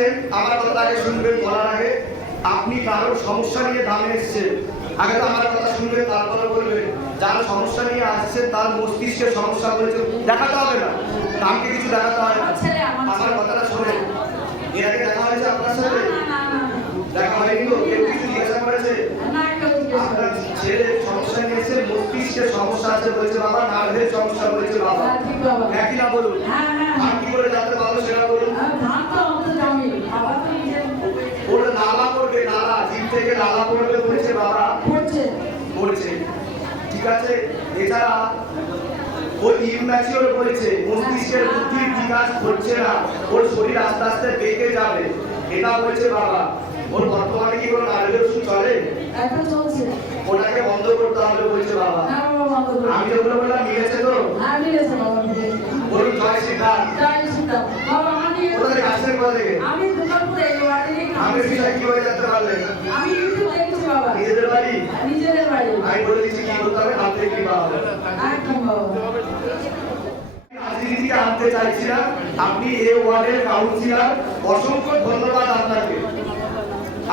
আসছেন আমার কথা আগে শুনবেন, বলার আগে আপনি কারোর সমস্যা নিয়ে দামে এসছেন, আগে তো আমার কথা শুনবেন, তারপরে বলবেন। যার সমস্যা নিয়ে আসছেন তার মস্তিষ্কের সমস্যা হয়েছে, দেখাতে হবে না, দামকে কিছু দেখাতে হয় না। আমার কথাটা শোনেন, এর আগে দেখা হয়েছে আপনার সাথে? দেখা হয়নি তো? কেউ কিছু জিজ্ঞাসা করেছে? আপনার ছেলে সমস্যা নিয়েছে, মস্তিষ্কের সমস্যা আছে বলছে বাবা, নার্ভের সমস্যা বলছে বাবা, একই না বলুন? আর কি করে জানতে পারলো সেটা বলুন। ওর নালা করবে, নালা জিভ থেকে নালা করবে বলছে বাবা, পড়ছে, ঠিক আছে। এছাড়া ওর ইমম্যাচিওর বলেছে, মস্তিষ্কের বুদ্ধির বিকাশ ঘটছে না, ওর শরীর আস্তে আস্তে বেঁকে যাবে, এটা বলছে বাবা। ওর বর্তমানে কি কোনো নার্ভের ওষুধ চলে? ওটাকে বন্ধ করতে হবে বলছে বাবা। আমি যেগুলো বললাম মিলেছে তো? বলুন জয় শ্রীরাম। কোথা থেকে আসছেন, কোথা থেকে? আমি বিষয় কি হয়ে যেতে পারলেন? নিজেদের বাড়ি? আমি বলে দিচ্ছি কি করতে হবে, হাত থেকে কি পাওয়া হবে। রাজনীতিকে আনতে চাইছি না, আপনি এ ওয়ার্ডের কাউন্সিলর, অসংখ্য ধন্যবাদ আপনাকে।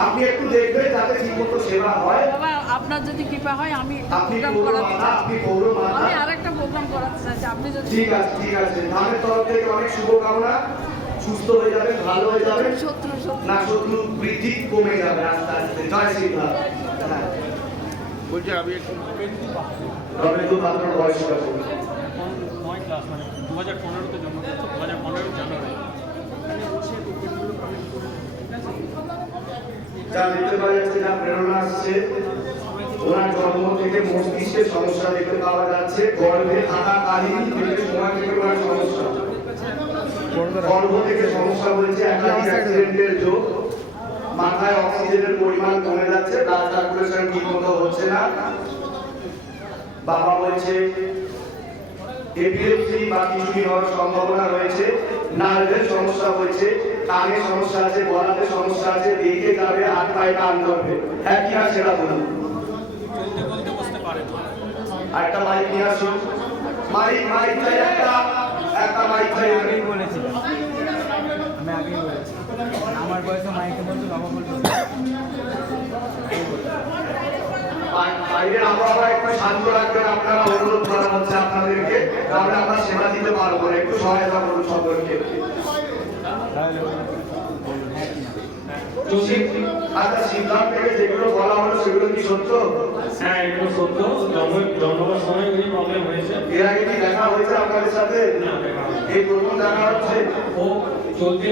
আপনি একটু দেখবেন যাতে ঠিকমতো সেবা হয়। আপনার যদি কৃপা হয় আমি আরেকটা প্রোগ্রাম করাতে চাইছি, আপনি যদি। ঠিক আছে, ঠিক আছে, ধানের তরফ থেকে অনেক শুভকামনা, সুস্থ হয়ে যাবেন, ভালো হয়ে যাবেন, শত্রু বৃদ্ধি কমে যাবে আস্তে আস্তে। জয় শ্রীরাম। বলছি আমি একটু রবীন্দ্র পাত্র বয়স কত? 9 ক্লাস, মানে 2015-তে জন্ম, 2015 জানুয়ারি। যা দেখতে পাওয়া যাচ্ছে, যা প্রেরণা আসছে, ওনার জন্ম থেকে মস্তিষ্কের সমস্যা দেখতে পাওয়া যাচ্ছে, গর্ভে থাকাকালীন থেকে সময় থেকে ওনার সমস্যা, গর্ভ থেকে সমস্যা বলছে, একাধিক অ্যাক্সিডেন্টের যোগ, মাথায় অক্সিজেনের পরিমাণ কমে যাচ্ছে, ব্লাড সার্কুলেশন ঠিক মতো হচ্ছে না। বাবা বলছে এপিলেপসি বা কিছু হওয়ার সম্ভাবনা রয়েছে, নার্ভের সমস্যা হয়েছে, কানে সমস্যা আছে, গলাতে সমস্যা আছে, বেঁকে যাবে, হাত পায়ে টান ধরবে, হ্যাঁ কি না সেটা বলুন। চলতে বসতে পারে না। একটা মাইক নিয়ে আসুন, মাইক চাই, একটা মাইক চাই। আগেই বলেছিলাম, আমি আগেই বলেছি আমার বয়সে মাইকে বলতে বাবা বলতে বাইরের আবহাওয়া একটু শান্ত রাখবেন আপনারা, অনুরোধ করা হচ্ছে আপনাদেরকে, তাহলে আমরা সেবা দিতে পারবো না, একটু সহায়তা করুন সকলকে। আচ্ছা, সিদ্ধান্ত থেকে যেগুলো বলা হলো সেগুলো কি সত্য? হ্যাঁ, এগুলো সত্য। জন্মাবার সময় এই প্রবলেম হয়েছে। এর আগে কি দেখা হয়েছে আপনাদের সাথে? এই প্রথম দেখা হচ্ছে। ও চলতে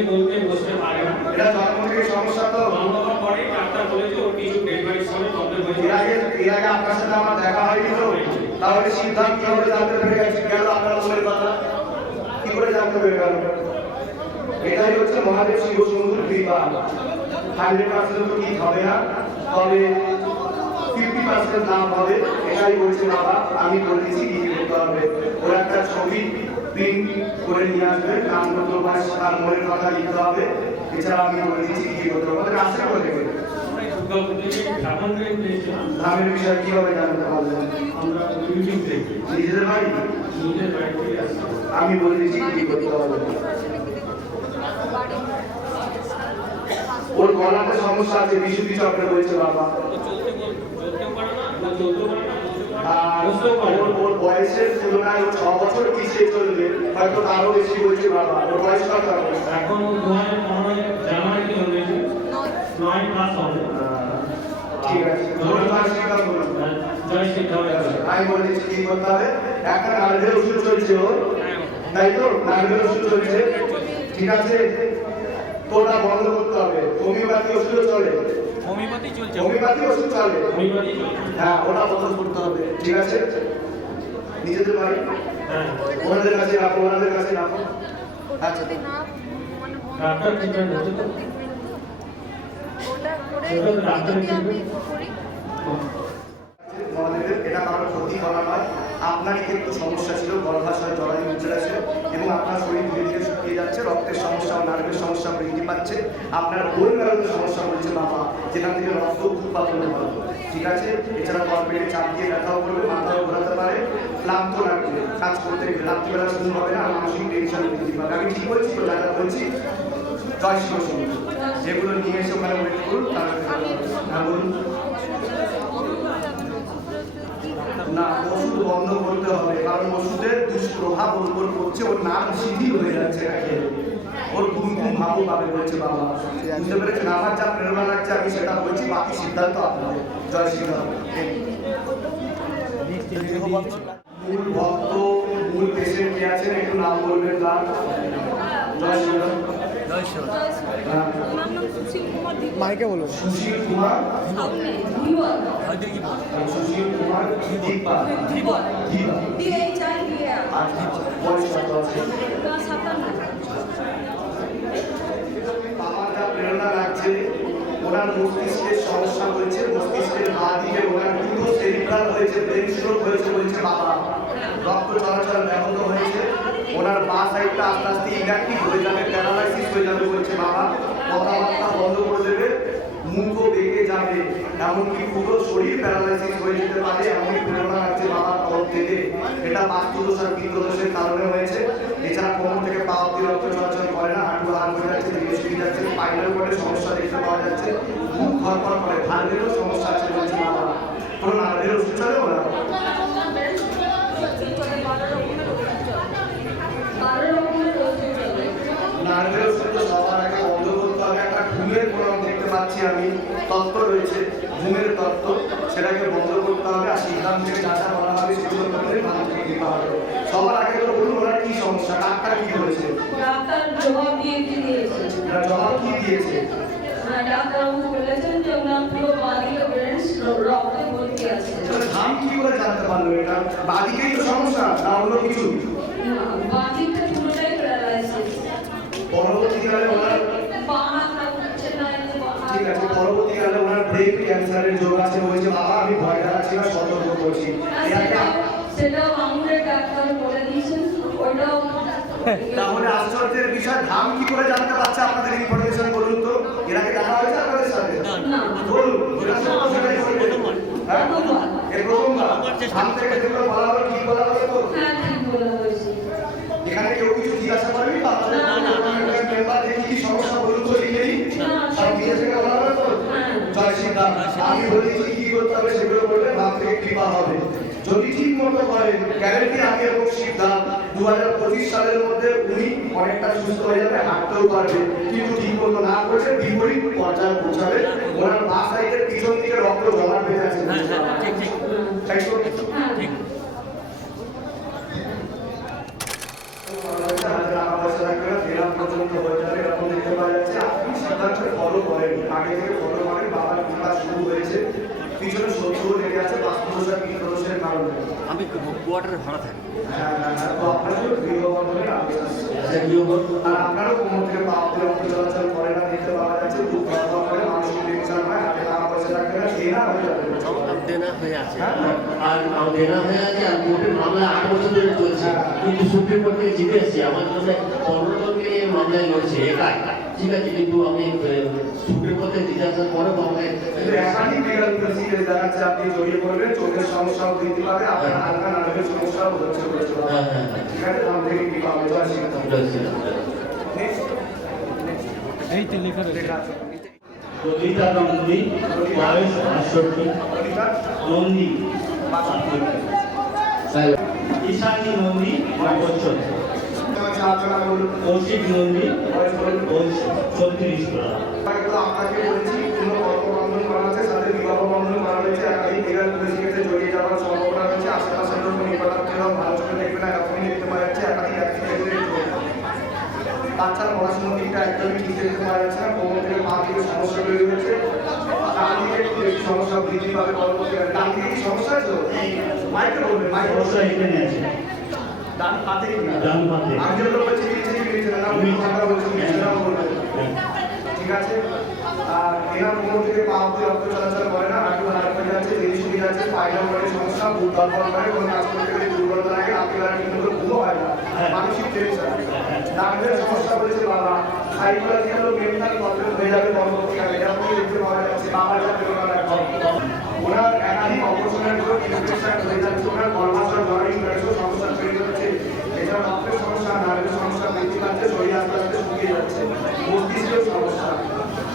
বসতে পারে না। এটা জন্ম থেকে সমস্যা তো? জন্মাবার পরে ডাক্তার বলেছে ওর কিছু ডেলিভারির সময় প্রবলেম হয়েছে। এর আগে আপনার সাথে আমার দেখা হয়নি তো? তাহলে সিদ্ধান্ত কিভাবে জানতে পেরে গেল আপনার মনের কথা? কি করে জানতে পেরে গেল? এটাই হচ্ছে মহাদেব শিব শম্ভুর কৃপা। 100% তো কি হবে না, তবে 50% নাম হবে, এটাই বলছে বাবা। আমি বলেছি কি করতে হবে, ওর একটা ছবি প্রিন্ট করে নিয়ে আসবে, নাম নতুন তার মনের কথা লিখতে হবে। এছাড়া আমি বলে দিচ্ছি কি করতে হবে, আমাদের আসতে করে দেবে। নামের বিষয়ে কিভাবে জানতে পারলেন? আমরা ইউটিউব দেখি। নিজেদের বাড়ি? নিজের বাড়ি থেকে আসি। আমি বলে দিচ্ছি কি করতে হবে। ওর গলাতে সমস্যা আছে, বিশুদ্ধি চক্রে বলছে বাবা। ওর বয়সের তুলনায় 6 বছর পিছিয়ে চলবে, হয়তো তারও বেশি বলছে বাবা। ওর বয়স কত? এখন 2015 জানুয়ারিতে হয়েছে, 9 ক্লাস হবে। ঠিক আছে, জয় শ্রীরাম। আমি বলে দিচ্ছি কি করতে হবে। একটা নার্ভের ওষুধ চলছে ওর, তাই তো? নার্ভের ওষুধ চলছে, ঠিক আছে, তো ওটা বন্ধ করতে হবে। হোমিওপ্যাথি ওষুধও চলে, হোমিওপ্যাথি চলছে। হোমিওপ্যাথি ওষুধ চলে, হোমিওপ্যাথি চলছে। হ্যাঁ, ওটা বন্ধ করতে হবে, ঠিক আছে। নিজেদের বাড়ি? হ্যাঁ। ওনাদের কাছে রাখো, ওনাদের কাছে রাখো। আচ্ছা, ডাক্তার ট্রিটমেন্ট হচ্ছে তো? মহাদেবের এটা কারোর ক্ষতি করা নয়। আপনারই একটু সমস্যা ছিল, গর্ভাশয় জরায়ু উঠে আছে এবং আপনার শরীর ধীরে ধীরে শুকিয়ে যাচ্ছে, রক্তের সমস্যা ও নার্ভের সমস্যা বৃদ্ধি পাচ্ছে, আপনার বোন মেরুতে সমস্যা বলছে বাবা, যেখান থেকে রক্ত উৎপাদন হয়, ঠিক আছে। এছাড়া কর্পেটে চাপ দিয়ে ব্যথাও করবে, মাথাও ঘোরাতে পারে, ক্লান্ত লাগবে, কাজ করতে গেলে রাত্রিবেলা শুরু হবে না, মানসিক টেনশন বৃদ্ধি পাবে। আমি ঠিক বলছি তো, যা বলছি জয় শিব শম্ভু। যেগুলো নিয়ে এসে ওখানে ওয়েট করুন, হ্যাঁ বলুন। না, ওষুধ বন্ধ করতে হবে, কারণ ওষুধের দুষ্প্রভাব ওর উপর পড়ছে, ওর নাম শিথিল হয়ে যাচ্ছে এটা খেয়ে। ওর ঘুম ঘুম ভাবও পাবে বলছে বাবা। বুঝতে পেরেছেন? আমার যা প্রেরণা লাগছে আমি সেটা বলছি, বাকি সিদ্ধান্ত আপনাদের। জয় শ্রীরাম। মূল ভক্ত, মূল পেশেন্ট কে আছেন একটু নাম বলবেন তার। জয় শ্রীরাম। মাইকে বলো। সুশীল কুমার, সুশীল কুমার দীপা, আচ্ছা, বয়স কত আছে? আমার যা প্রেরণা লাগছে, ওনার মস্তিষ্কের সমস্যা হয়েছে, মস্তিষ্কের বাঁ দিকে ওনার দুটো সেরিব্রাল হয়েছে, ব্রেন স্ট্রোক হয়েছে বলছে বাবা। রক্ত চলাচল ব্যাহত হয়েছে, ওনার বাঁ সাইডটা আস্তে আস্তে ইনঅ্যাক্টিভ হয়ে যাবে, প্যারালাইসিস হয়ে যাবে বলছে বাবা। কথাবার্তা বন্ধ করে দেবে, মুখও বেঁকে যাবে, এমনকি পুরো শরীর প্যারালাইসিস হয়ে যেতে পারে, এমনই প্রেরণা লাগছে বাবার তরফ থেকে। এটা বাস্তুদোষ আর পিত্তদোষের কারণে হয়েছে। এছাড়া কোমর থেকে পা অব্দি রক্ত চলাচল করে না, হাঁটু হাত হয়ে যাচ্ছে, ধীরে শুয়ে যাচ্ছে, স্পাইনাল কোর্ডের সমস্যা দেখতে পাওয়া যাচ্ছে, বুক ধরপড় করে, ভার্ভেরও সমস্যা আছে বলছে বাবা। কোনো নার্ভের ওষুধ চলে ওরা? নার্ভের ওষুধ তো সবার আগে বন্ধ করতে হবে। একটা ঘুমের প্রণাম দেখতে পাচ্ছি আমি, তত্ত্ব রয়েছে, ঘুমের তত্ত্ব, সেটাকে বন্ধ করতে হবে। আর সেখান থেকে যা যা বলা হবে সেগুলো করলে ভালো থেকে দিতে হবে। সবার আগে তো বলুন ওনার কি সমস্যা, ডাক্তার কি বলেছে? ডাক্তার জবাব দিয়েছে। জবাব কি দিয়েছে? ডাক্তার বলেছেন যে ওনার পুরো বাড়িতে ব্রেন রক্তে ভর্তি আছে। ধাম কি করে জানতে পারলো এটা? বাদিকেই তো সমস্যা না অন্য কিছু? বাড়িতে পুরোটাই প্যারালাইসিস। পরবর্তীকালে ওনার ঠিক আছে, পরবর্তীকালে ওনার ব্রেন ক্যান্সারের যোগ আছে বলছে বাবা। আমি ভয় দেখাচ্ছি না, সতর্ক করছি। সেটাও আমাদের ডাক্তার বলে দিয়েছেন। ওটাও তাহলে আশ্চর্যের বিষয়, ধাম কি করে জানতে পারছে আপনাদের ইনফরমেশন বলুন তো? এর আগে দেখা হয়েছে আপনাদের সাথে? বলুন, যেটা সত্য সেটাই বলবেন। হ্যাঁ, এই প্রথমবার ধাম থেকে যেগুলো বলা হলো ঠিক বলা হলো তো? হ্যাঁ, ঠিক বলা হয়েছে। এখানে কেউ কিছু জিজ্ঞাসা করেনি তো আপনাদের? মেম্বার দেখি কি সমস্যা বলুন তো লিখেই সব নিজে থেকে বলা হলো তো? জয় শ্রীরাম। আমি বলেছি কি করতে হবে সেগুলো করলে ধাম থেকে কৃপা হবে। যদি ঠিক মতো করেন, গ্যারেন্টি আমি এবং সিদ্ধান্ত 2025 সালের মধ্যে উনি অনেকটা সুস্থ হয়ে যাবে, হাঁটতেও পারবে। কিন্তু ঠিক মতো না করলে বিপরীত পর্যায়ে পৌঁছাবে। ওনার বাঁ সাইডের পিছন দিকে রক্ত জমা পেয়ে আছে, তাই তো? ফলো করেন, আগে থেকে ফলো করেন, বাবার কৃপা শুরু হয়েছে। পিছনে শত্রু লেগে আছে বাস্তুদোষ আর পিত্তদোষের কারণে। আমি কোয়ার্টারে ভাড়া থাকি। তো আপনাদের গৃহবন্ধনের আদেশ আসছে। আর আপনারও কোমর থেকে পা অব্দি রক্ত চলাচল করে না, দেখতে পাওয়া যাচ্ছে, বুক ধরপড় করে, মানসিক টেনশন হয়, হাতে টাকা পয়সা রাখতে না, দেনা হয়ে যাবে। দেনা হয়ে আছে। হ্যাঁ, আর দেনা হয়ে আছে, আর কোর্টের মামলা 8 বছর ধরে চলছে। কিন্তু সুপ্রিম কোর্ট থেকে জিতে এসেছি, আমার জন্য 15 জনকে নিয়ে মামলায় লড়ছে একাই। ঠিক আছে, কিন্তু আমি সুপ্রিম কোর্টে জিতে আসার পরে মামলায় একাধিক লিগাল প্রসিডিউর দেখাচ্ছে, আপনি জড়িয়ে পড়বেন, চোখের সমস্যাও বৃদ্ধি পাবে, আপনার হালকা নার্ভের সমস্যাও হচ্ছে বলেছে। ঠিক আছে, ধাম থেকে কি পাবে? জয় শ্রীরাম। এই তো লেখা লেখা আছে। ললিতা নন্দী, বয়স 68, ললিতা নন্দী, 62। ঈশানী নন্দী, 65, আলোচনা করুন। কৌশিক নন্দী, বয়স বলুন। 36। আপনাকে বলছি, কোনো কর্মবন্ধন করা হচ্ছে, সাথে বিবাহ বন্ধন করা হয়েছে, একাধিক লিগাল প্রসিডিউরে জড়িয়ে যাওয়ার সম্ভাবনা রয়েছে। আশেপাশের লোক নিকটাত্মীয় ভালো চোখে দেখবে না, এরকমই দেখতে পাওয়া যাচ্ছে। একাধিক অ্যাক্সিডেন্টের বাচ্চার পড়াশোনার দিকটা একদমই ঠিক দেখতে পাওয়া যাচ্ছে না। কোমর থেকে পা দিকে সমস্যা তৈরি হয়েছে, ডান দিকে একটু বেশি সমস্যা বৃদ্ধি পাবে পরবর্তীকালে। ডান দিকে কি সমস্যা আছে? মাইকে বলবেন, মাইকে সমস্যা এখানে আছে, ডান পাতে কি না? ডান পাতে। আমি যেগুলো বলছি মিলছে না, আপনি কথা বলছেন সেটাও বলবেন। ঠিক আছে। আর এনার কোমর থেকে পা অব্দি রক্ত চলাচল করে না, হাঁটু হাত হয়ে যাচ্ছে, দেরি শুয়ে যাচ্ছে, স্পাইনাল কোর্ডের সমস্যা, বুক ধরপড় করে, কোনো কাজ করতে গেলে দুর্বলতা লাগে, আপনি বেলা ঠিকমতো ঘুমও হয় না, মানসিক টেনশন, নার্ভের সমস্যা বলেছে বাবা। সাইকোলজিক্যাল মেন্টাল প্রবলেম হয়ে যাবে পরবর্তীকালে, এরকমই দেখতে পাওয়া যাচ্ছে। বাবার যা প্রেরণা লাগছে, ওনার একাধিক অপারেশনের পর ইনফেকশন হয়ে যাচ্ছে, ওনার গর্ভাশয় জরায়ু সমস্যা তৈরি হচ্ছে। এছাড়া রক্তের সমস্যা, নার্ভের সমস্যা বৃদ্ধি পাচ্ছে, শরীর আস্তে আস্তে শুকিয়ে যাচ্ছে, মস্তিষ্কের সমস্যা,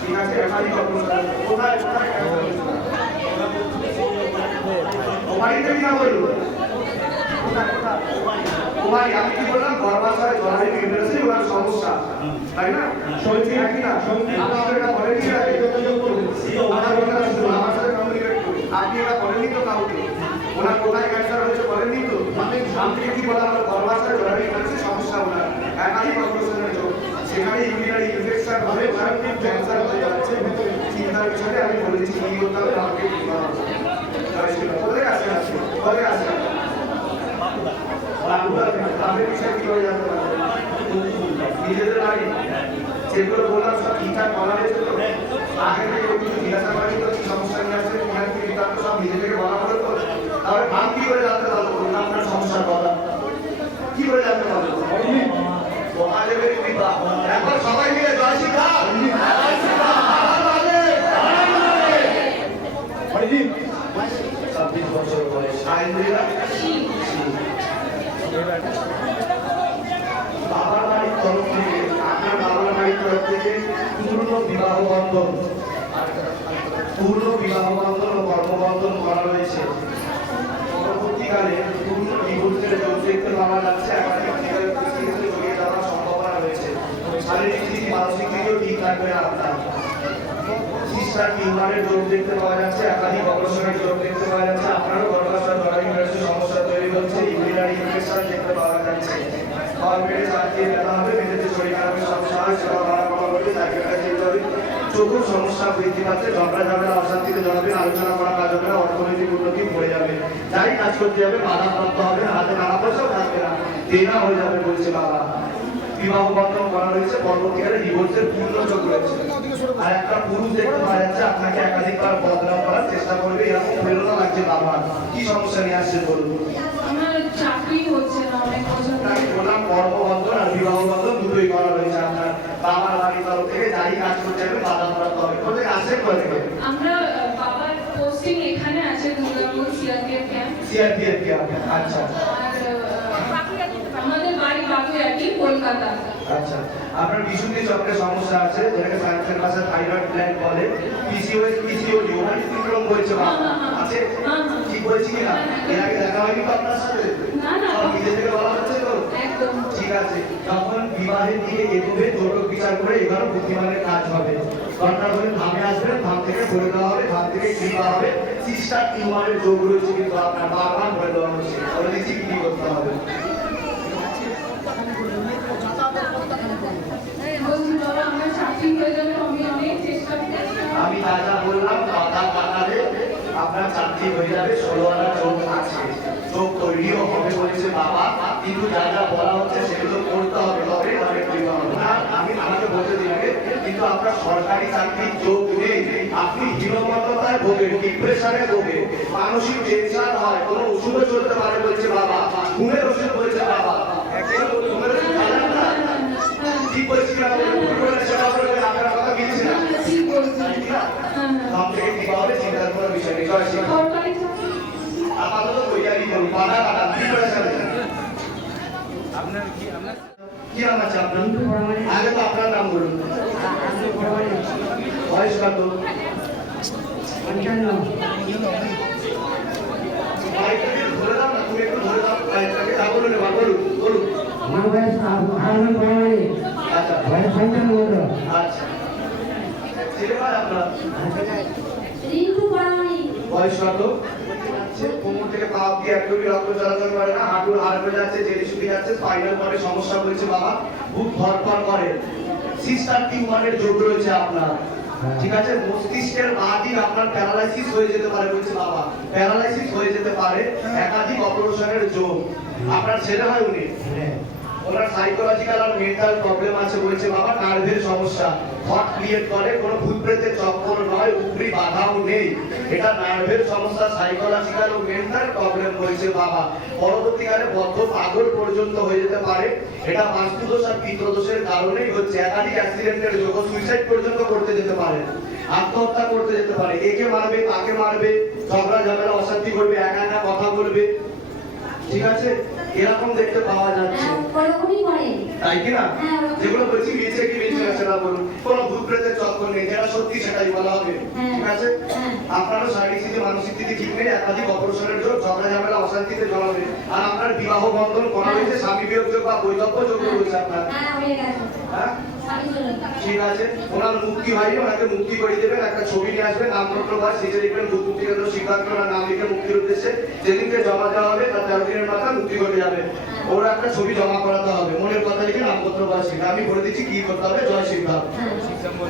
ঠিক আছে? একাধিক অপারেশন। কোথায় কোথায় ওমারিতে কি না বলবো? কুমারী, আমি কি বললাম? গর্ভাশয় জরায়ু ইউটেরাসে ওনার সমস্যা, তাই না? সত্যি নাকি না? আপনি তো এটা বলেননি আগে। আমার সাথে কমিউনিকেট করুন। আপনি এটা বলেননি তো কাউকে? ওনার কোথায় ক্যান্সার হয়েছে বলেননি তো? আমি থেকে কি বললাম? আমার গর্ভাশয় জরায়ু ইউটেরাসে সমস্যা ওনার, একাধিক অপারেশনের জন্য। সেখানে ইউরিনারি ইনফেকশন হবে, ওনার ক্যান্সার হয়ে যাচ্ছে। চিন্তার বিষয়ে আমি বলেছি কি করতে হবে, আমাকে কি করা হবে। কোথায় আছে কোথায় আছে নিজেদের বাড়ি যেগুলো বললাম সব ঠিকঠাক বলা হয়েছে তো? আগে থেকে ওই কিছু জিজ্ঞাসা করেনি তো কি সমস্যা নিয়ে আসছে, কোথায় কি বৃত্তান্ত সব নিজে থেকে বলা হলো তো? তাহলে ভাব কি করে জানতে পারবো আপনার সমস্যার কথা? কি করে জানতে পারবো? মহাদেবের কৃপা। এখন সবাই মিলে জয় শ্রীরাম। 26 বছর বয়স। আইন্দ্রিয়া বাবার বাড়ির তরফ থেকে, আপনার বাবার বাড়ির তরফ থেকে পূর্ণ বিবাহ বন্ধন ও কর্মবন্ধন করা হয়েছে। পরবর্তীকালে পূর্ণ ডিভোর্সের যোগ দেখতে পাওয়া যাচ্ছে, একাধিক লিগ্যাল প্রসিডিংসে জড়িয়ে যাওয়ার সম্ভাবনা রয়েছে। শারীরিক দিক মানসিক দিকেও ঠিক থাকবে না আপনার। সিস্টার টিউমারের যোগ দেখতে পাওয়া যাচ্ছে, একাধিক অপারেশনের যোগ দেখতে পাওয়া যাচ্ছে, আপনারও গর্ভাশয় জরায়ু ইউটেরাসে সমস্যা তৈরি হচ্ছে, ইউরিনারি ইনফেকশন দেখতে পাওয়া যাচ্ছে। খাওয়ার পেটে চাপ দিয়ে ব্যথা হবে, মেঝেতে শরীর খারাপের সমস্যা হয়, সেবা করা করবে, জায়গাটা যেতে হবে। চোখের সমস্যা বৃদ্ধি পাচ্ছে, ঝগড়া অশান্তিতে জড়াবেন, আলোচনা করা কাজ হবে না, অর্থনৈতিক উন্নতি পড়ে যাবে। যাই কাজ করতে যাবে বাধাপ্রাপ্ত হবে, হাতে টাকা পয়সাও থাকবে না, দেনা হয়ে যাবে বলছে বাবা। বিবাহ বন্ধন করা রয়েছে, পরবর্তীকালে ডিভোর্সের পূর্ণ যোগ রয়েছে। আর একটা পুরুষ দেখতে পাওয়া যাচ্ছে আপনাকে একাধিকবার বদনাম করার চেষ্টা করবে, এরকম প্রেরণা লাগছে বাবা। কি সমস্যা নিয়ে আসছে বলুন? আমার চাকরি হচ্ছে না অনেক বছর আমি বললাম কর্মবন্ধন আর বিবাহ বন্ধন দুটোই করা রয়েছে আপনার বাবার বাড়ির তরফ থেকে। যাই কাজ করতে যাবে বাধাপ্রাপ্ত হবে। কোথায় আসেন কোথায়? আমরা বাবার পোস্টিং এখানে আছে Durgapur CRPF camp. CRPF camp, আচ্ছা আর আমাদের বাড়ি বাগুইআটি কলকাতা। আচ্ছা, আপনার বিশুদ্ধি চক্রের সমস্যা আছে, যেটাকে সায়েন্সের ভাষায় থাইরয়েড গ্ল্যান্ড বলে। পিসিওএস পিসিওডি ওভারি সিনড্রোম বলছে আছে, কি বলছি না? এর আগে দেখা হয়নি তো আপনার সাথে? না না, সব নিজে থেকে বলা হচ্ছে তো? একদম ঠিক আছে। যখন বিবাহের দিকে এগোবে জোটক বিচার করে এবারও বুদ্ধিমানের কাজ হবে। দরকার হলে ধামে আসবেন, ধাম থেকে করে দেওয়া হবে, ধাম থেকে কৃপা হবে। সিস্টার টিউমারের যোগ রয়েছে কিন্তু আপনার বারবার করে দেওয়া হচ্ছে, বলে দিচ্ছি কি করতে হবে। বাবা আমার চাকরি হয়ে যাবে, আমি অনেক চেষ্টা করছি। আমি যা যা বললাম কথা কাটালে আপনার চাকরি হয়ে যাবে। 16 আনা যোগ আছে, যোগ তৈরিও হবে বলেছে বাবা, কিন্তু যা যা বলা হচ্ছে সেগুলো করতে হবে, তবে অনেক বিবাহ হবে না। আমাকে বলতে দিন আগে, কিন্তু আপনার সরকারি চাকরির যোগ নেই। আপনি হীনমন্যতায় ভোগেন, ডিপ্রেশনে ভোগেন, মানসিক টেনশন হয়, কোনো ওষুধও চলতে পারে বলছে বাবা, ঘুমের ওষুধ বলছে বাবা। ঘুমের ওষুধ খাবেন না? ঠিক বলছি না? সেটা বলবেন, আপনার কথা মিলছে না। ঠিক বলছেন। ধাম থেকে কৃপা হবে, চিন্তার কোনো বিষয় নেই। জয় শ্রী রাম। সরকারি চাকরি আপাতত তৈরি করুন, বাধা কাটা প্রিপারেশন। আপনার কি আপনার কি নাম আছে আপনার? আগে তো আপনার নাম বলুন। বয়স কত? 55। বাইকটাকে ধরে দাও না, তুমি একটু ধরে দাও বাইকটাকে। বলুন এবার, বলুন বলুন। আমার বয়স আমার বয়স আচ্ছা 55 আচ্ছা, ছেলে ভাই আপনার রিঙ্কু পারানি বয়স কত? কোমর থেকে পা অব্দি একদমই রক্ত চলাচল করে না, হাঁটুর হাড় হয়ে যাচ্ছে, জেলি শুকিয়ে যাচ্ছে, স্পাইনাল কর্ডের সমস্যা হয়েছে বাবা, বুক ধড়ফড় করে। সিস্টার টিউমারের যোগ রয়েছে আপনার, ঠিক আছে? মস্তিষ্কের বাদিক আপনার প্যারালাইসিস হয়ে যেতে পারে বলছে বাবা, প্যারালাইসিস হয়ে যেতে পারে, একাধিক অপারেশনের যোগ। আপনার ছেলে হয় উনি? ওনার সাইকোলজিক্যাল আর মেন্টাল প্রবলেম আছে বলছে বাবা, নার্ভের সমস্যা, থট ক্রিয়েট করে, কোনো ভূত প্রেতের চক্কর নয়, উপরি বাধাও নেই, এটা নার্ভের সমস্যা, সাইকোলজিক্যাল ও মেন্টাল প্রবলেম বলছে বাবা। পরবর্তীকালে বদ্ধ পাগল পর্যন্ত হয়ে যেতে পারে, এটা বাস্তুদোষ আর পিতৃদোষের কারণেই হচ্ছে। একাধিক অ্যাক্সিডেন্টের যোগ, সুইসাইড পর্যন্ত করতে যেতে পারে, আত্মহত্যা করতে যেতে পারে, একে মারবে তাকে মারবে, ঝগড়া ঝামেলা অশান্তি করবে, একা একা কথা বলবে, ঠিক আছে? এরকম দেখতে পাওয়া যাচ্ছে, ওরকমই করে। তাই কি না? হ্যাঁ, ওরকম। যেগুলো বলছি মিলছে কি মিলছে না সেটা বলুন। কোনো ভূত প্রেতের চক্কর নেই, যেটা সত্যি সেটাই বলা হবে, হ্যাঁ। ঠিক আছে? হ্যাঁ। আপনারও শারীরিক স্থিতি মানসিক স্থিতি ঠিক নেই, একাধিক অপারেশনের জন্য ঝগড়া ঝামেলা অশান্তিতে জড়াবে। আর আপনার বিবাহ বন্ধন করা হয়েছে, স্বামী বিয়োগযোগ বা বৈধব্য যোগ্য রয়েছে আপনার, হ্যাঁ, হয়ে গেছে। হ্যাঁ? স্বামী চলে গেছে। ঠিক আছে, ওনার মুক্তি হয়নি, ওনাকে মুক্তি করে দেবেন। একটা ছবি নিয়ে আসবেন, নামপত্র বা নিজে লিখবেন, ভূত মুক্তি কেন্দ্র সিদ্ধান্ত ওনার নাম লিখে মুক্তির উদ্দেশ্যে যেদিনকে জমা দেওয়া হবে তার 13 দিনের মাথা মুক্তি করে যাবে। ওর একটা ছবি জমা করাতে হবে, মনের কথা লিখে নামপত্র বা শিখা। আমি বলে দিচ্ছি কি করতে হবে, জয় শিবধাম। হ্যাঁ,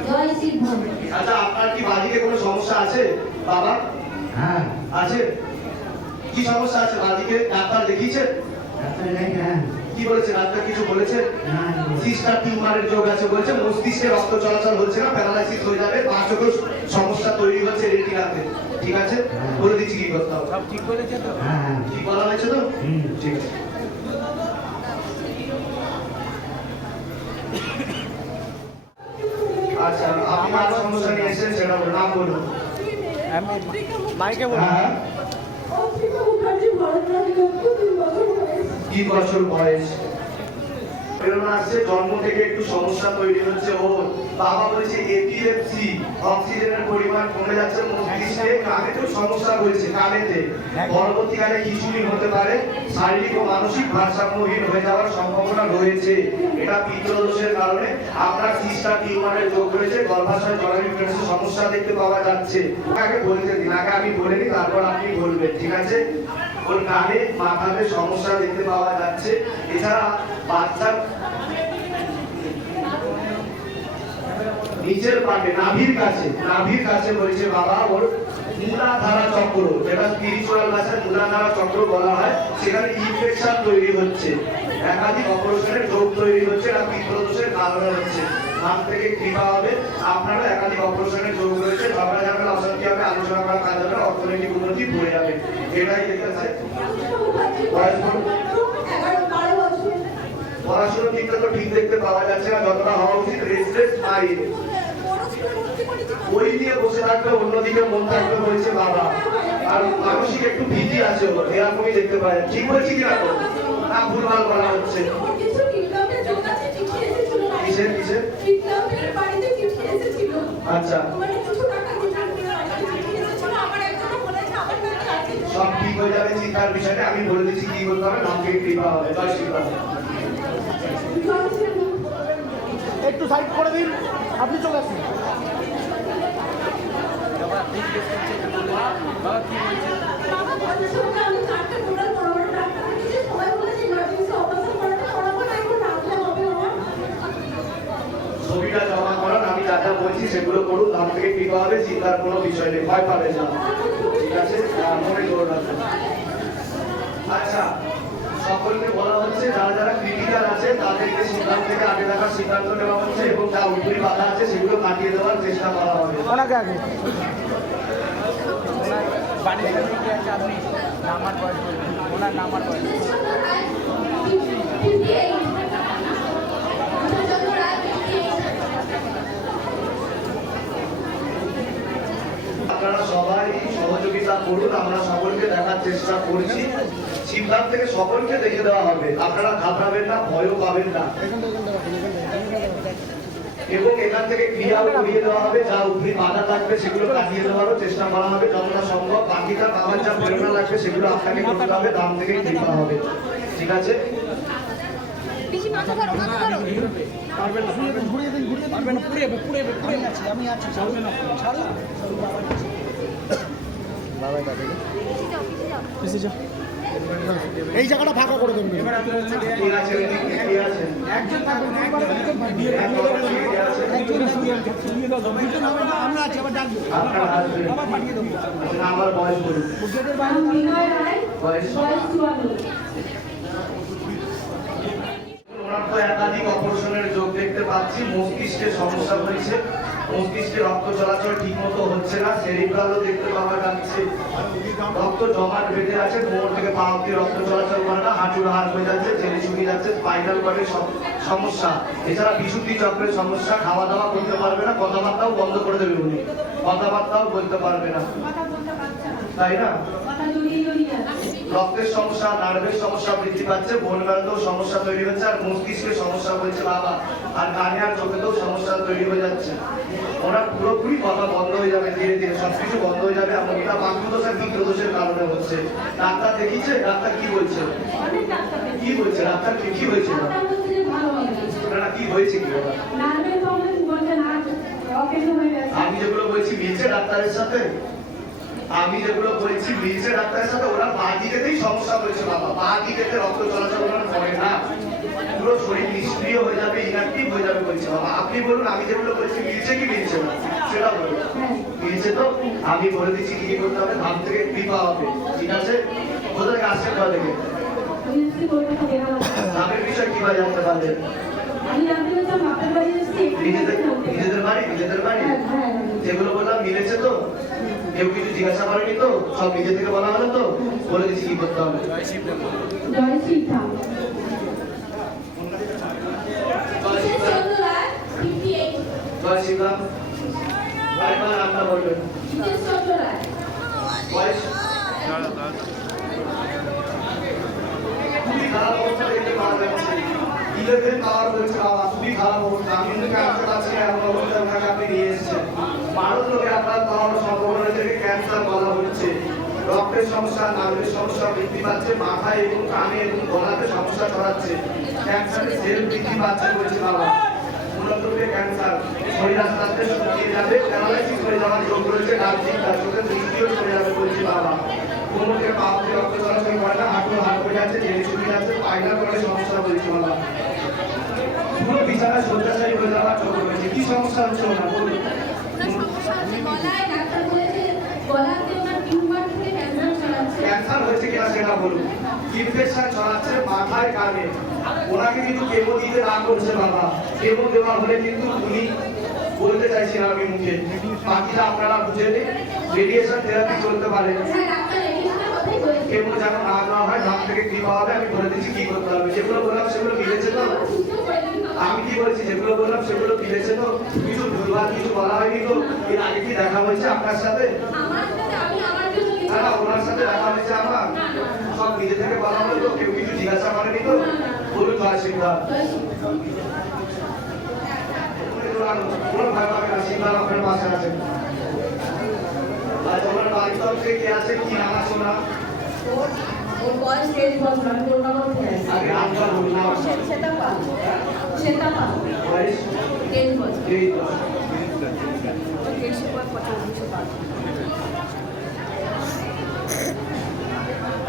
জয় শিব ভোলে। আচ্ছা, আপনার কি বাড়িতে কোনো সমস্যা আছে বাবা? হ্যাঁ, আছে? কি সমস্যা আছে বাড়িতে? ডাক্তার দেখিয়েছেন? ডাক্তার নাই, হ্যাঁ। কি বলেছে ডাক্তার, কিছু বলেছেন? না, সিস্টার টিউমারের যোগ আছে বলছে, মস্তিষ্কে রক্ত চলাচল হচ্ছে না, প্যারালাইসিস হয়ে যাবে, বাঁচকেও সমস্যা তৈরি হচ্ছে রেটিনাতে, ঠিক আছে? বলে দিচ্ছি কি করতে হবে। সব ঠিক বলেছে তো? হ্যাঁ, হ্যাঁ। ঠিক বলা হয়েছে তো? হুম। ঠিক আছে। আচ্ছা, আপনি আর সমস্যা নিয়ে এসেছেন সেটা বলুন, নাম বলুন। মাইকে বলুন। হ্যাঁ, অস্মিতা মুখার্জি ভরতনাট্যম 3 বছর বয়স। 3 বছর বয়স। প্রেরণা আসছে, জন্ম থেকে একটু সমস্যা তৈরি হচ্ছে ওর। বাবা বলছে এপিএফসি, অক্সিজেনের পরিমাণ কমে যাচ্ছে মস্তিষ্কে, কানেতেও সমস্যা হয়েছে, কানেতে। পরবর্তীকালে খিঁচুনি হতে পারে, শারীরিক ও মানসিক ভারসাম্যহীন হয়ে যাওয়ার সম্ভাবনা রয়েছে। এটা পিত্তদোষের কারণে আপনার সিস্টার টিউমারের যোগ রয়েছে, গর্ভাশয় জরায়ু পেনিসে সমস্যা দেখতে পাওয়া যাচ্ছে। আগে বলতে দিন, আগে আমি বলে নিই, তারপর আপনি বলবেন, ঠিক আছে? ওর কানে মাথাতে সমস্যা দেখতে পাওয়া যাচ্ছে। এছাড়া বাচ্চার নিচের পাটে নাভির কাছে বলছে বাবা ওর মূলাধারা চক্র, যেটা স্পিরিচুয়াল ভাষায় মূলাধারা চক্র বলা হয়, সেখানে ইনফেকশন তৈরি হচ্ছে, একাধিক অপারেশনের রোগ তৈরি হচ্ছে, এটা পিত্তদোষের কারণে হচ্ছে। নাম থেকে কৃপা হবে, আপনারা একাধিক অপারেশনের রোগ রয়েছে, ঝগড়া ঝামেলা অশান্তি হবে, আলোচনা করা কাজ হবে, অর্থনৈতিক উন্নতি পড়ে যাবে, এটাই দেখেছে। বয়স বলুন। 11-12 বছর। পড়াশোনা দিকটা তো ঠিক দেখতে পাওয়া যাচ্ছে না, যতটা হওয়া উচিত। রেস্টলেস মাইন্ড, ওই নিয়ে বসে থাকবে, অন্যদিকে মন থাকবে বলছে বাবা। আর মানসিক একটু ভীতি আছে ওর, এরকমই দেখতে পারেন। ঠিক বলছি কিনা তো? না ভুলভাল বলা হচ্ছে? কিছু বিপ্লবের যোগ আছে, চিঠি এসেছিল বাড়িতে। কিসের? বিপ্লবের বাড়িতে চিঠি এসেছিল। আচ্ছা, মানে কিছু টাকা রিটার্ন করে বাড়িতে চিঠি এসেছিল। আমার একজনও বলেছে আমার কাছে আছে। সব ঠিক হয়ে যাবে, চিন্তার বিষয়টা আমি বলে দিচ্ছি কি করতে হবে, নাম থেকে কৃপা হবে, জয় শ্রীরাম। জয় শ্রীরাম। একটু সাইড করে দিন, আপনি চলে আসুন। বাবা কি বলছে? বাবা বলেছে ওকে আমি 4টে টোটাল বড় বড় ডাক্তার দেখিয়েছি, সবাই বলেছে ইমার্জেন্সি অপারেশন করাতে করাবো না, এখন রাখলে হবে আমার। ছবিটা জমা করান, আমি যা যা বলছি সেগুলো করুন, নাম থেকে কৃপা হবে, চিন্তার কোনো বিষয় নেই, ভয় পাবেন না, ঠিক আছে? মনে জোর রাখবেন। আচ্ছা, সকলকে বলা হচ্ছে যারা যারা ক্রিটিক্যাল আছে তাদেরকে সিদ্ধান্ত থেকে আগে দেখার সিদ্ধান্ত নেওয়া হচ্ছে, এবং যা উপরি বাধা আছে সেগুলো কাটিয়ে দেওয়ার চেষ্টা করা হবে। ওনাকে আগে বাড়িতে লিখে আছে, আপনি নামার বয়স বলুন, ওনার নামার বয়স। 58 চন্দ্র রায় 58। আপনারা সবাই সহযোগিতা করুন, আমরা সকলকে দেখার চেষ্টা করছি। সিদ্ধান্ত থেকে সকলকে দেখে দেওয়া হবে, আপনারা ঘাবড়াবেন না, ভয়ও পাবেন না, এবং এখান থেকে ক্রিয়াও করিয়ে দেওয়া হবে। যা উপরি বাধা থাকবে সেগুলো কাটিয়ে দেওয়ারও চেষ্টা করা হবে যতটা সম্ভব। বাকিটা আমার যা প্রেরণা লাগবে সেগুলো আপনাকে করতে হবে, দাম থেকে কৃপা হবে, ঠিক আছে? এই জায়গাটা ফাঁকা করে দেবেন। ঠিক আছে, ঠিক আছে। একজন থাকবেন, আমরা আছি, আবার ডাকবো, আপনারা আসবেন। আবার পাঠিয়ে দেবো। আমার বয়স বলুন। বিনয় রায় বয়স? বয়স 54। ওনার তো একাধিক অপারেশনের যোগ দেখতে পাচ্ছি, মস্তিষ্কে সমস্যা হয়েছে, মস্তিষ্কে রক্ত চলাচল ঠিক মতো হচ্ছে না, সেরিব্রালও দেখতে পাওয়া যাচ্ছে, রক্ত জমাট বেঁধে আছে, কোমর থেকে পা অব্দি রক্ত চলাচল করে না, হাঁটুর হাড় হয়ে যাচ্ছে, চেলি শুকিয়ে যাচ্ছে, স্পাইনাল কর্ডের সমস্যা, এছাড়া বিশুদ্ধি চক্রের সমস্যা, খাওয়া দাওয়া করতে পারবে না, কথাবার্তাও বন্ধ করে দেবে উনি, কথাবার্তাও বলতে পারবে না, তাই না? কথা জড়িয়ে জড়িয়ে আছে। রক্তের সমস্যা, নার্ভের সমস্যা বৃদ্ধি পাচ্ছে, বোনগালতেও সমস্যা তৈরি হচ্ছে, আর মস্তিষ্কের সমস্যা হয়েছে বাবা, আর কানে আর চোখেতেও সমস্যা তৈরি হয়ে যাচ্ছে। ওরা পুরোপুরি কথা বন্ধ হয়ে যাবে, ধীরে ধীরে সবকিছু বন্ধ হয়ে যাবে। এবং এটা বাক্যদোষ আর বিক্রদোষের কারণে হচ্ছে। ডাক্তার দেখিয়েছে, ডাক্তার কি বলছে? অনেক ডাক্তার কি বলছে ডাক্তার? কি হয়েছিল? ডাক্তার বলছে যে ভালো হয়ে গেছে। ওনারা কি হয়েছে কি ওরা? নার্ভের প্রবলেম বলছে না, অকেজো হয়ে গেছে। আমি যেগুলো বলছি মিলছে ডাক্তারের সাথে? আমি যেগুলো বলছি মিলছে ডাক্তারের সাথে? ওরা বাঁ দিকেতেই সমস্যা হয়েছে বাবা, বাঁ দিকেতে রক্ত চলাচল ওনার করে না, পুরো শরীর নিষ্ক্রিয় হয়ে যাবে, ইনঅ্যাক্টিভ হয়ে যাবে বলছে বাবা। আপনি বলুন আমি যেগুলো বলছি মিলছে কি মিলছে না সেটা বলুন। মিলছে তো? আমি বলে দিচ্ছি কি করতে হবে। ধাম থেকে কৃপা হবে, ঠিক আছে? কোথা থেকে আসছে কোথা থেকে? আমি এসেছি কলকাতা বেহালা। ধামের বিষয় কিভাবে জানতে পারলেন? আমি জানতে চাচ্ছিলাম বাপের বাড়ি এসেছি। নিজেদের বাড়ি, নিজেদের বাড়ি হ্যাঁ। যেগুলো বললাম মিলেছে তো? কেউ কিছু জিজ্ঞাসা করেনি তো? সব নিজে থেকে বলা হলো তো? বলে দিচ্ছি কি করতে হবে। জয় শ্রী রাম। জয় শ্রীরাম। আরেকবার নামটা বলবেন। বয়স? খুবই খারাপ অবস্থা দেখতে পাওয়া যাচ্ছে। 11 পাওয়ার হয়েছে বাবা, খুবই খারাপ অবস্থা। আমি কিন্তু জানতে পারছি না এমন অবস্থা ওনাকে আপনি নিয়ে এসেছেন। ভারত লোকে আপনার পাওয়ার সম্ভাবনা রয়েছে, ক্যান্সার বলা হচ্ছে। রক্তের সমস্যা, নার্ভের সমস্যা বৃদ্ধি পাচ্ছে, মাথায় এবং কানে এবং গলাতে সমস্যা ছড়াচ্ছে, ক্যান্সারের সেল বৃদ্ধি পাচ্ছে বলছে বাবা। মূলত ক্যান্সার শরীর আস্তে আস্তে শুকিয়ে যাবে, প্যারালাইসিস হয়ে যাওয়ার যোগ রয়েছে, ডাক্তার চোখের দৃষ্টিও চলে যাবে বলছে বাবা। কোমরকে পা অব্দি রক্ত চলাচল করে না, হাঁটু হাত হয়ে যাচ্ছে, জেনে শুকিয়ে যাচ্ছে, পায়খানা করে সমস্যা বলছে বাবা। পুরো বিছানা শয্যাশায়ী হয়ে যাওয়ার যোগ রয়েছে। কি সমস্যা হচ্ছে ওনার বলুন? গলায় ডাক্তার বলেছে গলাতে ওনার টিউমার থেকে ক্যান্সার ছড়াচ্ছে। ক্যান্সার হয়েছে কিনা সেটা বলুন। ইনফেকশন ছড়াচ্ছে মাথায় কানে। ওনাকে কিন্তু কেমো দিতে না করছে বাবা। কেমো দেওয়া হলে কিন্তু উনি বলতে চাইছি না আমি মুখে, বাকিটা আপনারা বুঝে নিন। রেডিয়েশন থেরাপি চলতে পারে। হ্যাঁ ডাক্তার রেডিয়েশনের কথাই বলেছে। কেমো যেন না দেওয়া হয়, ধাম থেকে কৃপা হবে। আমি বলে দিচ্ছি কি করতে হবে। যেগুলো বললাম সেগুলো মিলেছে তো? আমি কি বলছি যেগুলো বললাম সেগুলো মিলেছে তো? কিছু ভুলভাল কিছু বলা হয়নি তো? এর আগে কি দেখা হয়েছে আপনার সাথে? আমার সাথে আমি আমার জন্য কিছু না না, ওনার সাথে দেখা হয়েছে আমার? সব নিজে থেকে বলা হলো তো? কেউ কিছু জিজ্ঞাসা করেনি তো? বলুন জয় শ্রীরাম। কোনো ভয় পাবে না, শ্রীরাম আপনার পাশে আছেন। আর তোমার বাড়ির তরফ থেকে কে আছে, কি নাম আছে ওনার? ওর বয়স 23 বছর। আমি কলকাতা থেকে আসছি। আগে নামটা বলুন না। শ্বেতা পাল। শ্বেতা পাল। বয়স 23 বছর। 23 বছর।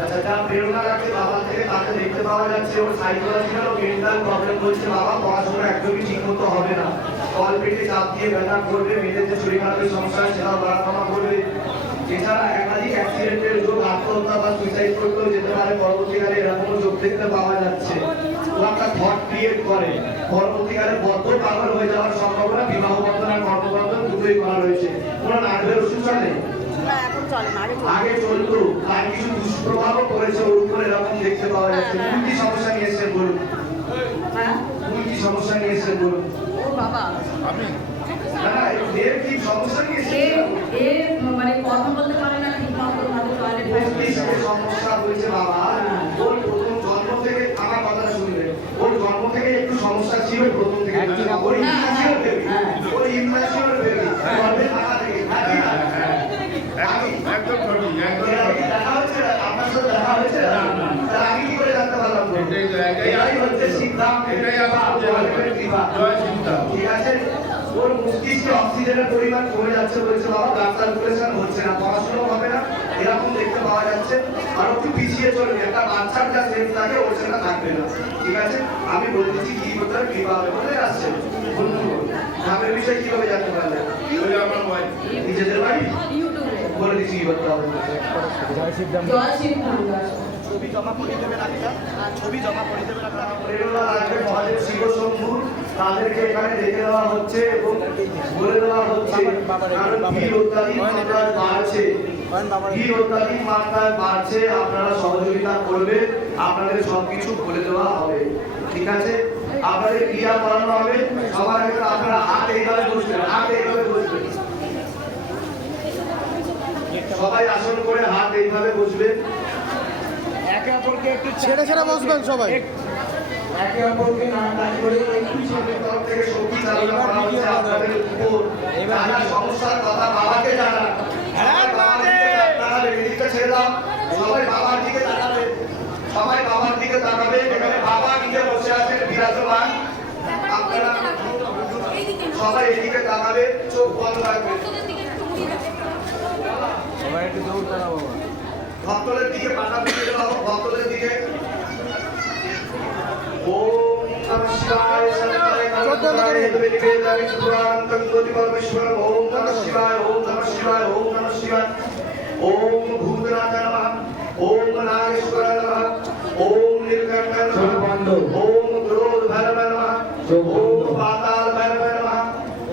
আচ্ছা, যা প্রেরণা রাখে বাবা থেকে তাকে দেখতে পাওয়া যাচ্ছে ওর সাইকোলজিক্যাল ও মেন্টাল প্রবলেম বলছে বাবা। পড়াশোনা একদমই ঠিক মতো হবে না, কল পেটে চাপ দিয়ে ব্যথা করবে, মেয়েদের যে শরীর খারাপের সমস্যা সেটাও বাড়ানো করবে। এছাড়া একাধিক অ্যাক্সিডেন্টের যোগ, আত্মহত্যা বা সুইসাইড করতেও যেতে পারে পরবর্তীকালে, এরকমও যোগ দেখতে পাওয়া যাচ্ছে। ও একটা থট ক্রিয়েট করে, পরবর্তীকালে বদ্ধ পাগল হয়ে যাওয়ার সম্ভাবনা। বিবাহ বন্ধন আর কর্মবন্ধন দুটোই করা রয়েছে। কোনো নার্ভের ওষুধ চলে? আগে চলতো, আর কিছু দুষ্প্রভাবও করেছে ওর উপরে, এরকম দেখতে পাওয়া যাচ্ছে। কোন কি সমস্যা নিয়ে এসেছেন বলুন? কোন কি সমস্যা নিয়ে এসেছেন বলুন? না না, এর কি সমস্যা নিয়ে এসেছেন? মানে কথা বলতে পারে না ঠিক মতো, ভালো টয়লেট মস্তিষ্কের সমস্যা হয়েছে বাবা। ওর প্রথম জন্ম থেকে, আমার কথাটা শুনবে, ওর জন্ম থেকে একটু সমস্যা ছিল প্রথম থেকে। ওর ইম্যাচিওর বেবি, ওর ইম্যাচিওর বেবি গর্ভে থাকা থেকে। একদম সঠিক, একদম সঠিক। দেখা হচ্ছে আপনার সাথে দেখা হয়েছে? তাহলে আমি কি করে জানতে পারলাম? এটাই হচ্ছে সিদ্ধান্ত, এটাই আমার কৃপা। জয় শ্রীরাম। ঠিক আছে? ওর মস্তিষ্কে অক্সিজেনের পরিমাণ কমে যাচ্ছে বলছে বাবা, ব্লাড সার্কুলেশন হচ্ছে না, পড়াশোনা হবে না, এরকম দেখতে পাওয়া যাচ্ছে। আর একটু পিছিয়ে চলবে, একটা বাচ্চার যা সেন্স থাকে ওর সেটা থাকবে না। ঠিক আছে? আমি বলে দিচ্ছি কি করতে হবে, কৃপা হবে। বলে আসছে বন্ধু, গ্রামের বিষয়ে কিভাবে জানতে পারলে? ওই আমার ভাই। নিজেদের বাড়ি বলে দিচ্ছি কি করতে হবে। জয় শ্রী রাম। জয় শ্রী রাম। ছবি জমা করে দেবেন একটা, ছবি জমা করে দেবেন একটা। প্রেরণা রাখবে মহাদেব শিব শম্ভু, তাদেরকে এখানে দেখে দেওয়া হচ্ছে এবং বলে দেওয়া হচ্ছে, কারণ ভিড় অত্যাধিক মাত্রায় বাড়ছে, ভিড় অত্যাধিক মাত্রায় বাড়ছে। আপনারা সহযোগিতা করবে, আপনাদের সবকিছু বলে দেওয়া হবে। ঠিক আছে? আপনাদের ক্রিয়া করানো হবে। সবার আগে আপনারা হাত এইভাবে বসবেন, হাত এইভাবে বসবেন। সবাই আসন করে হাত এইভাবে বসবে। একে অপরকে একটু ছেড়ে ছেড়ে বসবেন সবাই। একে অপরকে না টাচ করে একটু ছেড়ে তরফ থেকে সখী চালনা করা হচ্ছে আপনাদের উপর। নানা সমস্যার কথা বাবাকে জানান। সবাই বাবার দিকে তাকাবে, এদিকটা ছেড়ে দাও। সবাই বাবার দিকে তাকাবে, সবাই বাবার দিকে তাকাবে। এখানে বাবা নিজে বসে আছেন বিরাজমান। আপনারা সবাই এদিকে তাকাবে, চোখ বন্ধ রাখবেন। সবাই একটু দৌড় করা বাবা। ভক্তদের দিকে পাতা দিয়ে দেওয়া হোক, ভক্তদের দিকে। ওম নমঃ শিবায় শরণায় নমঃ নিবেদামি সুরান্তং জ্যোতি পরমেশ্বরম। ওম নমঃ শিবায়, ওম নমঃ শিবায়, ওম নমঃ শিবায়। ওম ভূতনাথ নমঃ, ওম নাগেশ্বরায় নমঃ, ওম নীলকণ্ঠায় নমঃ, ওম ক্রোধ ভৈরবায় নমঃ, ওম পাতাল ভৈরবায় নমঃ,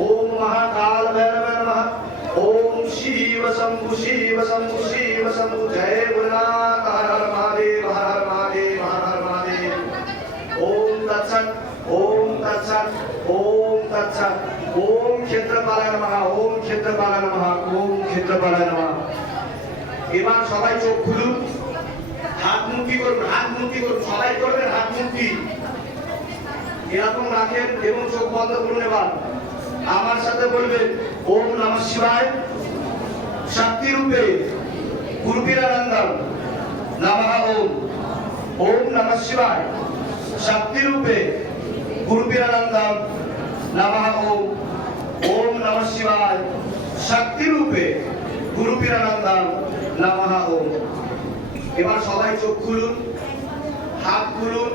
ওম মহাকাল ভৈরবায় নমঃ, ওম শিব শম্ভু শিব শম্ভু শিব শম্ভু। জয় ভোলেনাথ, হর হর মহাদেব, হর হর মহাদেব, হর হর মহাদেব। ওম তৎসৎ, ওম তৎসৎ, ওম তৎসৎ। ওম ক্ষেত্রপালায় নমঃ, ওম ক্ষেত্রপালায় নমঃ, ওম ক্ষেত্রপালায় নমঃ। এবার সবাই চোখ খুলুন, হাত মুঠি করুন, হাত মুঠি করুন, সবাই করবেন হাত মুঠি এরকম রাখেন এবং চোখ বন্ধ করুন। এবার আমার সাথে বলবেন ওম নমঃ শিবায় শক্তি রূপে গুরুপীরানন্দম নমঃ। ওম ওম নমঃ শিবায় শক্তি রূপে গুরুপীরানন্দম নমঃ। ওম ওম নমঃ শিবায় শক্তি রূপে গুরুপীরানন্দম নমঃ। ওম। এবার সবাই চোখ খুলুন, হাত খুলুন,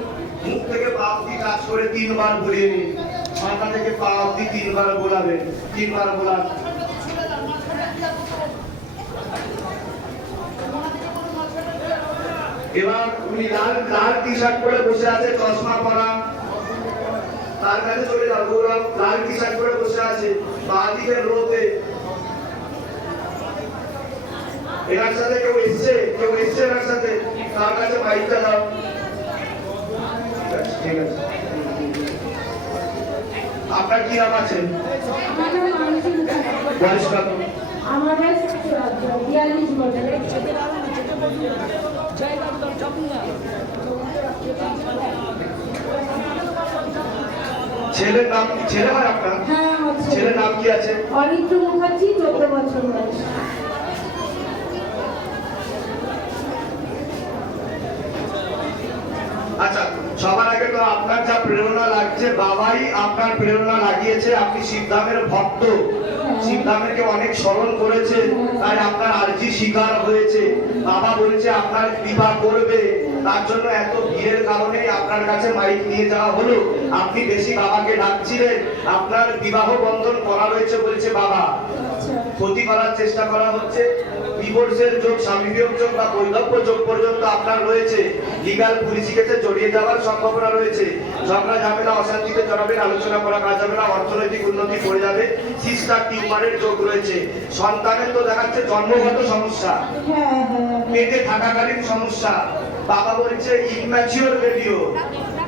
মুখ থেকে পা অব্দি কাজ করে 3 বার বলিয়ে নিন। মাথা থেকে পা অব্দি 3 বার বোলাবেন, 3 বার বোলান। এবার উনি লাল লাল টি শার্ট পরে বসে আছে, চশমা পরা, তার কাছে চলে যাও। গৌরব লাল টি শার্ট পরে বসে আছে, বাঁ দিকের রোতে। এনার সাথে কেউ এসছে এনার সাথে, তার কাছে মাইকটা দাও। ঠিক আছে, আপনার কি নাম আছে? আমার নাম মানসী মুখার্জি। বয়স কত? আমার বয়স 42 বছর। ছেলের নাম কি? ছেলে হয় আপনার? হ্যাঁ আমার ছেলের নাম কি আছে? অরিত্র মুখার্জি, 14 বছর বয়স। আচ্ছা, সবার আগে তো আপনার যা প্রেরণা লাগছে, বাবাই আপনার প্রেরণা লাগিয়েছে। আপনি শিবধামের ভক্ত, শিবধামেরকে অনেক স্মরণ করেছে, তাই আপনার আর্জি স্বীকার হয়েছে। বাবা বলেছে আপনার কৃপা করবে, তার জন্য এত ভিড়ের কারণে আপনার কাছে মাইক নিয়ে যাওয়া হলো। আপনি বেশি বাবাকে ডাকছিলেন, আপনার বিবাহ বন্ধন করা রয়েছে বলছে বাবা। ক্ষতি করার চেষ্টা করা হচ্ছে, ডিভোর্সের যোগ, স্বামী বিয়োগ যোগ বা বৈধব্য যোগ পর্যন্ত আপনার রয়েছে। লিগাল পুলিশ কেসে জড়িয়ে যাওয়ার সম্ভাবনা রয়েছে। ঝগড়া ঝামেলা, অশান্তিতে জড়াবেন, আলোচনা করা কাজ হবে না, অর্থনৈতিক উন্নতি পড়ে যাবে। সিস্টার টিউমারের যোগ রয়েছে। সন্তানের তো দেখাচ্ছে জন্মগত সমস্যা, পেটে থাকাকালীন সমস্যা। বাবা বলছে ইম্যাচিওর বেবিও,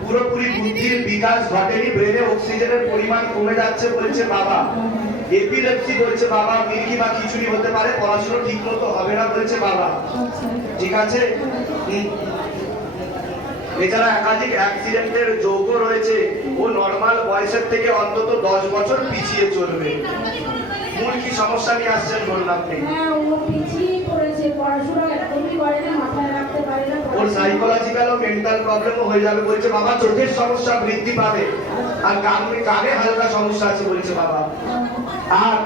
পুরোপুরি বুদ্ধির বিকাশ ঘটেনি, ব্রেনে অক্সিজেনের পরিমাণ কমে যাচ্ছে বলছে বাবা। এপিলেপসি বলছে বাবা, মিল্কি বা খিচুড়ি হতে পারে, পড়াশোনা ঠিক মতো হবে না বলছে বাবা। ঠিক আছে, এছাড়া একাধিক অ্যাক্সিডেন্টের যোগও রয়েছে। ও নর্মাল বয়সের থেকে অন্তত 10 বছর পিছিয়ে চলবে। মূল কি সমস্যা নিয়ে আসছেন বলুন আপনি? হ্যাঁ, ও পিছিয়ে পড়েছে, পড়াশোনা একদমই করে না, মাথায় রাখতে পারে না। ওর সাইকোলজিক্যাল ও মেন্টাল প্রবলেমও হয়ে যাবে বলছে বাবা। চোখের সমস্যা বৃদ্ধি পাবে, আর কানে হালকা সমস্যা আছে বলছে বাবা। আর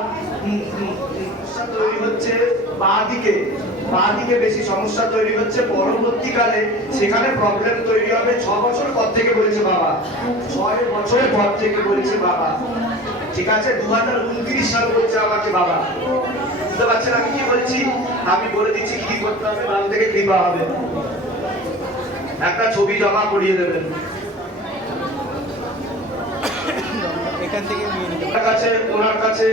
সমস্যা তৈরি হচ্ছে বাঁ দিকে বেশি সমস্যা তৈরি হচ্ছে। পরবর্তীকালে সেখানে প্রবলেম তৈরি হবে 6 বছর পর থেকে বলেছে বাবা, 6 বছরের পর থেকে বলেছে বাবা। ঠিক আছে, 2029 সাল বলছে আমাকে বাবা। বুঝতে পারছেন আমি কি বলছি? আমি বলে দিচ্ছি কি করতে হবে, বাম থেকে কৃপা হবে। একটা ছবি জমা করিয়ে দেবেন এখান থেকে নিয়ে নিতে ওনার কাছে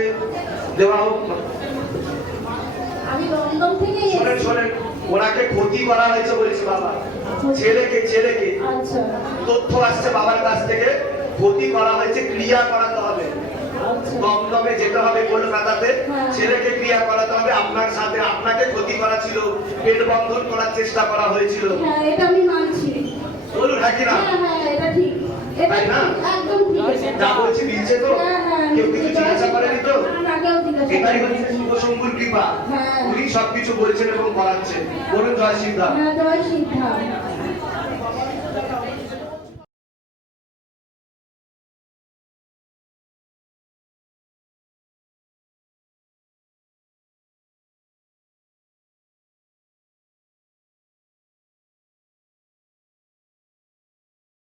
দেওয়া হোক। আমি দমদম থেকে শোনেন, ওনাকে ক্ষতি করা হয়েছে বলেছে বাবা। ছেলেকে আচ্ছা তথ্য আসছে বাবার কাছ থেকে, ক্ষতি করা হয়েছে, ক্রিয়া করাতে হবে। আচ্ছা। দমদমে যেতে হবে কলকাতাতে, হ্যাঁ। ছেলেকে ক্রিয়া করাতে হবে, আপনার সাথে আপনাকে ক্ষতি করা ছিল, পেট বন্ধন করার চেষ্টা করা হয়েছিল। হ্যাঁ এটা আমি মানছি। বলুন হ্যাঁ কি না? হ্যাঁ হ্যাঁ এটা ঠিক, এটা তাই না? একদম ঠিক আছে। যা বলছি মিলছে তো? হ্যাঁ, হ্যাঁ, কেউ কিছু জিজ্ঞাসা করেনি তো? না, কেউ জিজ্ঞাসা এটাই করেনি। হচ্ছে শুভ শম্ভুর কৃপা। হ্যাঁ। উনি সবকিছু বলছেন এবং করাচ্ছেন। বলুন জয় সিদ্ধা। হ্যাঁ জয় সিদ্ধা।